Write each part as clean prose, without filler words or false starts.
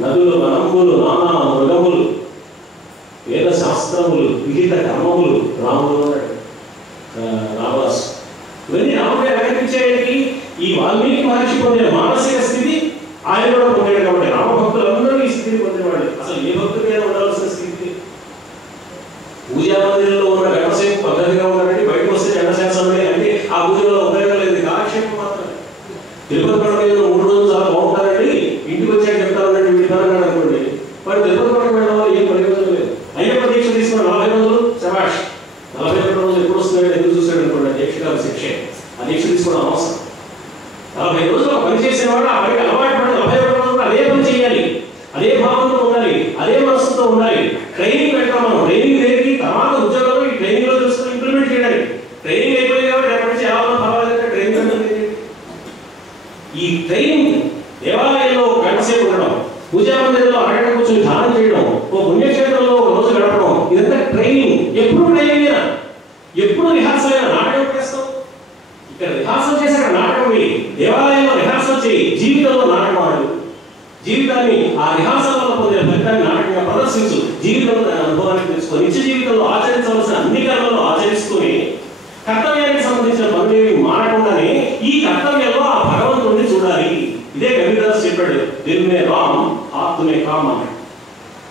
నదులు, వనములు, నానా మృగములు, వేద శాస్త్రములు, విహిత కర్మములు రాముడు రామదాసు. ఇవన్నీ రాముడే ప్రకటించేది. ఈ వాల్మీకి మహర్షి పొందిన మానసిక స్థితి ఆయన కూడా పొందాడు కాబట్టి రామభక్తులందరూ ఈ స్థితిని పొందేవాడు. అసలు ఏ భక్తుడికైనా ఉండాల్సిన స్థితి. పూజా మందిరంలో ఉన్న గణసేపు పద్ధతిగా ఉన్నారంటే బయటకు వస్తే జనశాసనమే అంటే ఆ పూజలో ఉపయోగం లేదు, కాలక్షేపం మాత్రమే. తిరుపతి కొండ మీద 3 రోజులు చాలా బాగుంటారండి, ఇంటికి వచ్చాక చెప్తారంటే విధానంగా అనుకోండి. మరి తిరుపతి కొండ వెళ్ళడం వల్ల ఏం ప్రయోజనం లేదు. అయ్యప్ప దీక్ష తీసుకున్న 40 రోజులు శభాష్, 41 రోజులు ఎప్పుడు వస్తున్నాడు ఎదురు చూస్తాడు అనుకోండి, దీక్ష కాదు శిక్ష. ఆ దీక్ష తీసుకోవడం అవసరం. 40 రోజులు పని చేసిన వాడు ఆ పనికి అలవాటు పడి 41 రోజులు అదే పని చేయాలి, అదే భావంతో ఉండాలి, అదే మనసుతో ఉండాలి. ట్రైనింగ్ పెట్టాం మనం. ట్రైనింగ్ దేనికి? తర్వాత ఉద్యోగంలో ఈ ట్రైనింగ్ లో చూసుకుని ఇంప్లిమెంట్ చేయడానికి. ట్రైనింగ్ అయిపోయింది కాబట్టి ఎక్కడి నుంచి ఎలా పర్వాలేదు, ట్రైనింగ్ అంటే ఈ ట్రైనింగ్ దేవాలయంలో గంటసేపు ఉండడం, పూజా మందిరంలో అరగంట కూర్చొని ధ్యానం చేయడం, ఓ పుణ్యక్షేత్రంలో ఒక రోజు గడపడం, ఇదంతా ట్రైనింగ్. ఎప్పుడు ట్రైనింగ్ అయినా, ఎప్పుడు రిహార్సల్ అయినా. నాటకం చేస్తాం, ఇక్కడ రిహార్సల్ చేసి అక్కడ నాటకం వేయి. దేవాలయంలో రిహార్సల్ చేయి, జీవితంలో నాటకం ఆడు. జీవితాన్ని ఆ రిహార్సల్ వల్ల పొందే ఫలితాన్ని నాటకంగా ప్రదర్శించు. జీవితంలో అనుభవాన్ని తెలుసుకొని నిత్య జీవితంలో ఆచరించవలసిన అన్ని కర్మలను ఆచరిస్తుకొని కర్తవ్యానికి సంబంధించిన పనులేవి మారకుండానే ఈ కర్తవ్యంలో ఆ భగవంతుడిని చూడాలి. ఇదే కబీర్దాస్ చెప్పాడు, దిల్ మే రామ్ హాత్ మే కామ్ అన్నాడు.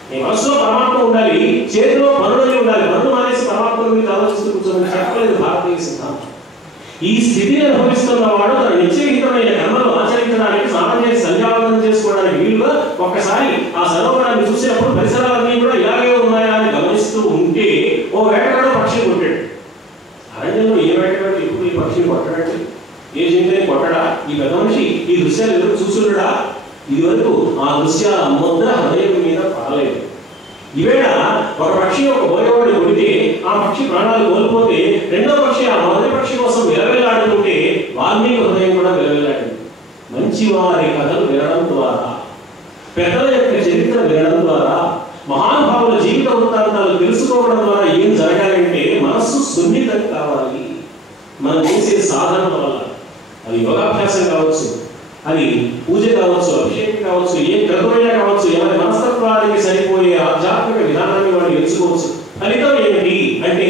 నీ మనసులో పరమాత్మ ఉండాలి, చేతిలో పనులు ఉండాలి. పనులు మానేసి పరమాత్మ గురించి ఆలోచిస్తూ కూర్చోమని చెప్పలేదు భారతీయ సిద్ధాంతం. ఈ స్థితిని అనుభవిస్తున్న వాడు తన నిత్యహితమైన కర్మలు ఆచరించడానికి, స్నానం చేసి సంధ్యావందనం చేసుకోవడానికి వీలుగా ఒక్కసారి ఆ సరోవరాన్ని చూసినప్పుడు పరిసరాలన్నీ కూడా ఇలాగే ఉన్నాయా అని గమనిస్తూ ఉంటే ఓ వేటగాడు పక్షిని కొట్టాడు. అరణ్యంలో ఏ వేటగాడు ఎప్పుడు ఈ పక్షిని కొట్టడండి? ఏ జంతువుని కొట్టడా? ఈ పెద్ద మనిషి ఈ దృశ్యాలు ఎదురు చూసుడా? ఇది వరకు ఆ దృశ్యాల ముద్ర హృదయం మీద పడలేదు. ఈవేళ ఒక పక్షి ఒక బోయవాడిని కొడితే ఆ పక్షి ప్రాణాలు కోల్పోతే రెండో పక్షి ఆ మొదటి పక్షి కోసం విలవిల్లాడుతుంటే వాల్మీకి హృదయం కూడా విలవిల్లాడింది. మంచివారి కథలు వినడం ద్వారా, పెద్దల యొక్క చరిత్ర వినడం ద్వారా, మహానుభావుల జీవిత వృత్తాంతాలు తెలుసుకోవడం ద్వారా ఏం జరగాలంటే మనస్సు సున్నితం కావాలి. మనం చేసే సాధనల వల్ల, అది యోగాభ్యాసం కావచ్చు, అది పూజ కావచ్చు, అభిషేకం కావచ్చు, ఏ క్రతువైనా కావచ్చు, ఎవరి మనస్తత్వానికి సరిపోయే ఆధ్యాత్మిక విధానాన్ని వాడు ఎంచుకోవచ్చు. ఫలితం ఏమిటి అంటే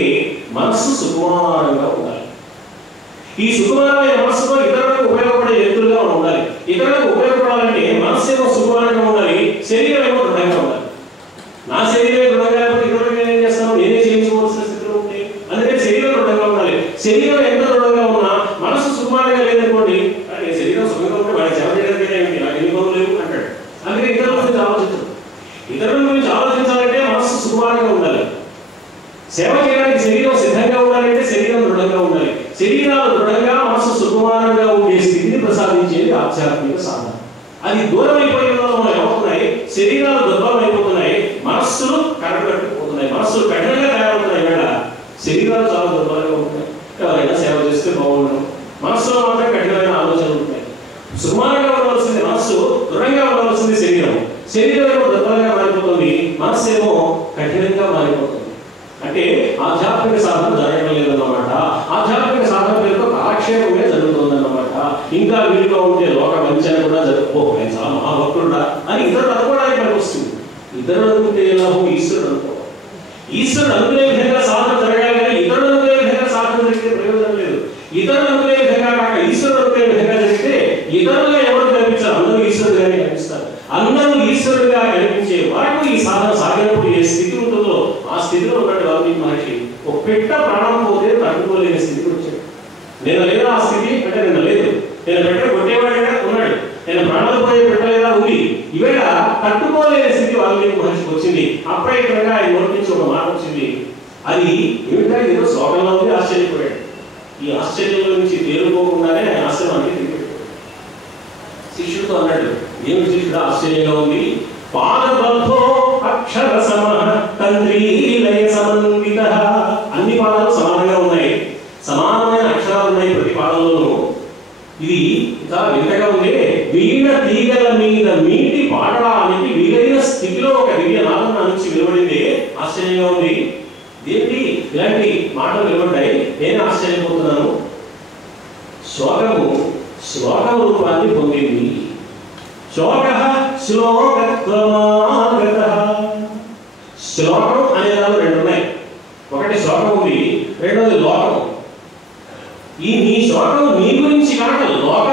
మనస్సు సుకుమారంగా ఉండాలి. ఈ సుకుమారమైన మనస్సుతో ఇతరులకు ఉపయోగపడే వ్యక్తులుగా మనం ఉండాలి. ఇతరులకు ఉపయోగపడాలంటే మనస్సు ఏమో సుకుమారంగా ఉండాలి, శరీరం ఏమో దృఢంగా ఉండాలి. నా శరీరమే దృఢంగా లేకపోతే ఇతరులకు నేనేం చేస్తాను? నేనే చేయించుకోవాల్సిన స్థితిలో ఉంటే అందుకే శరీరం దృఢంగా ఉండాలి. శరీరం ఎంత దృఢంగా ఉన్నా మనస్సు సుకుమారంగా లేదనుకోండి, శరీరం సుఖంగా ఉంటే వాడి సేవ చేయడానికి ఎన్ని పనులు లేవు అంటాడు. అందుకే ఇతరుల గురించి ఆలోచించదు. ఇతరుల గురించి ఆలోచించాలంటే మనస్సు సుకుమారంగా ఉండాలి. సేవ చేయడానికి శరీరం సిద్ధంగా ఉండాలంటే శరీరం దృఢంగా ఉండాలి. శరీరాలు దృఢంగా మనస్సు సుకుమారంగా ఉండే స్థితిని ప్రసాదించేది ఆధ్యాత్మిక సాధన. అది దూరం అయిపోయిన వల్ల ఏమవుతున్నాయి? శరీరాలు దుర్బలం అయిపోతున్నాయి, మనస్సులు కట్టబెట్టుకుపోతున్నాయి, మనస్సులు కఠినంగా తయారవుతున్నాయి. వేళ శరీరాలు చాలా దుర్బలంగా ఉంటున్నాయి. ఎవరైనా సేవ చేస్తే బాగుండడం, మనస్సులో మాత్రం కఠినమైన ఆలోచనలు ఉంటాయి. సుకుమారంగా ఉండవలసింది మనస్సు, దృఢంగా ఉండవలసింది శరీరం. శరీరం ఏమో దుర్బలంగా మారిపోతుంది, మనస్సు ఏమో కఠినంగా మారిపోతుంది. అంటే ఆధ్యాత్మిక సాధన జరగడం లేదన్నమాట. ఆధ్యాత్మిక సాధన పేరుతో కాలక్షేపమే జరుగుతుందన్నమాట. ఇంకా వీలుగా ఉంటే లోక వంచన కూడా ఆయన చాలా మహాభక్తుడా అని ఇతరులు అనుకోవడానికి పనికొస్తుంది. ఇతరులు అనుకుంటే ఎలాగో ఈశ్వరుడు అనుకోవాలి. ఈశ్వరుడు అనుకునే విధంగా సాధన జరగాలి కానీ ఇతరులు అనుకునే విధంగా సాధన జరిగితే ప్రయోజనం లేదు. ఇతరులు అనుకునే విధంగా కాక ఈశ్వరుడు అనుకునే విధంగా జరిగితే ఇతరులుగా ఎవరు కనిపించారు? అందరూ ఈశ్వరుడుగానే కనిపిస్తారు. అందరూ ఈశ్వరుడుగా కనిపించే వరకు ఈ సాధన సాగినప్పుడు ఏ స్థితి ఉంటుందో ఆ స్థితిలో ఉన్నాడు వాల్మీకి మహర్షి. ఒక పెట్ట ప్రాణం పోతే తట్టుకోలేని స్థితికి వచ్చాడు. నేను లేదా ఆ స్థితి అంటే నిన్న లేదు. నేను పెట్ట కొట్టేవాడిగా ఉన్నాడు, నేను ప్రాణాలు పోయే పెట్టలేదా ఉంది. ఈవేళ తట్టుకోలేని స్థితి వాల్మీకి మహర్షికి వచ్చింది. అప్రయత్నంగా ఆయన నోటి నుంచి ఒక మాట వచ్చింది. అది ఏమిటా? ఏదో శ్లోకంలో ఉంది. ఆశ్చర్యపోయాడు. ఈ ఆశ్చర్యంలో నుంచి తేలుకోకుండానే ఆయన ఆశ్రమానికి తిరిగి శిష్యుడితో అన్నాడు, ఏమి శిష్యుడు ఆశ్చర్యంగా ఉంది? పాదబద్ధో అక్షర సమః తంద్రీలయ సమన్విత. అన్ని పాదాలు సమానంగా ఉన్నాయి, సమానమైన అక్షరాలు ఉన్నాయి ప్రతి పాదంలోనూ. ఇది చాలా వింతగా ఉంది. వీణ తీగల మీద మీటి పాడడానికి వీలైన స్థితిలో ఒక దివ్య నాదం నా నుంచి వెలువడింది. ఆశ్చర్యంగా ఉంది. ఏంటి ఇలాంటి మాటలు వెలువడ్డాయి? నేను ఆశ్చర్యపోతున్నాను. శ్లోకము శ్లోక రూపాన్ని పొందింది. శ్లోక శ్లోక త్వమాగతః. శ్లోకం అనే దానిలో రెండు ఉన్నాయి. ఒకటి శ్లోకం ఉంది, రెండోది లోకం. ఈ నీ శ్లోకం నీ గురించి కాక లోక